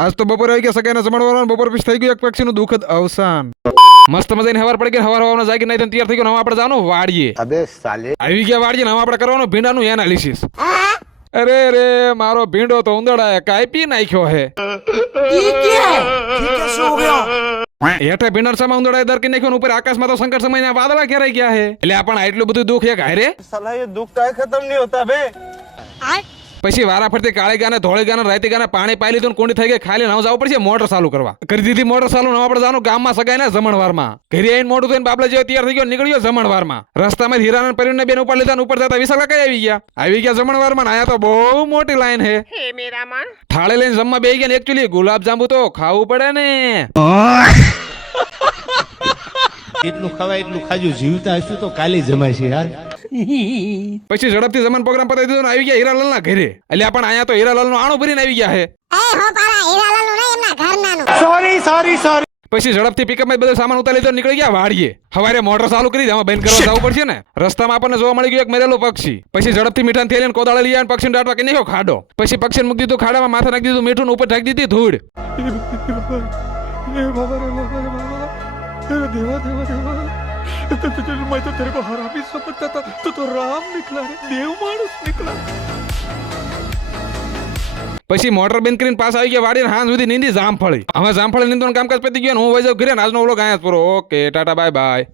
આજ તો બપોરે આવી ગયા સગાઈના જમણવાળા બપોર પછી થઈ ગયું એક પક્ષીનું દુઃખદ અવસાન. મસ્ત મજાની હવાર પડી ગઈ હવાર હવારના જાગી નહીં તૈયાર થઈ ગયો. હવે આપણે જાનું વાડીએ. અબે સાલે આવી ગયા વાડીએ ને હવે આપણે કરવાનું ભીંડાનું એનાલિસિસ. અરે રે મારો ભીંડો તો ઉંદરડાએ કાપી નાખ્યો હે. હેઠે ભીંડા સામે ઉંદરડાએ દરકી નાખ્યો ને ઉપર આકાશમાં તો સંકટ સમયના વાદળા ઘેરાઈ ગયા હે. એટલે આપણે આટલું બધું દુઃખ એક હારે साला ये दुख का खत्म नहीं होता बे. પછી વારા ફરતી કાળી ગાને ધોળી ગાને રાતી ગાને પાણી પાઈ લીધું કોંડી થઈ ગઈ ખાલી નાવ જવું પડશે મોટર ચાલુ કરવા. કરી દીધી મોટર ચાલુ. હવે આપણે જાનું ગામમાં સગાઈને જમણવારમાં. ઘરે આવીને મોટું થઈને બાપલા જેવો તૈયાર થઈ ગયો નીકળ્યો જમણવારમાં. રસ્તામાં હીરાના પરિણને બેન ઉપર લીધા ઉપર જતા વિશાલ કઈ આવી ગયા જમણવારમાં. આયા તો બહુ મોટી લાઈન હે. થાળે લઈને જમવા બેસી ગયા ને એકચ્યુઅલી ગુલાબ જાંબુ તો ખાવું પડે ને. એટલું ખવાય એટલું ખાજુ જીવતા હશું તો કાલે જમાય છે યાર. પછી ઝડપથી જમણ પ્રોગ્રામ પતાવી દીધો ને આવી ગયા હીરાલાલ ના ઘરે. એટલે આપણે અહીંયા તો હીરાલાલ નું આણું ભરીને આવી ગયા હે. પછી ઝડપથી પિકઅપમાં બધો સામાન ઉતારી લીધો નીકળી ગયા વાડીએ. હવારે મોટર ચાલુ કરી આમાં બંધ કરવા જવું પડશે ને. રસ્તામાં આપણને જોવા મળી ગયું એક મરેલું પક્ષી. પછી ઝડપથી મીઠાને થેલીને કોદાળે લઈ આવ્યા પક્ષીને દાટવા કે નાખ્યો ખાડો. પછી પક્ષીને મૂકી દીધું ખાડામાં માથે નાખી દીધું મીઠું ઉપર ઢાંકી દીધી ધૂળ. मैं तो तेरे को हरामी समझता था तू तो राम निकला रे देव मानुस निकला. પછી મોટર બંધ કરીને પાસ આવી ગયા વાડી ને હાંજ સુધી નીંદી જામફળી. હવે જામફળી નીંદવાનું કામકાજ પતી ગયું હું વઈ જાઉં ઘરે. આજનો વ્લોગ અહીંયા જ પૂરો. Okay tata bye bye.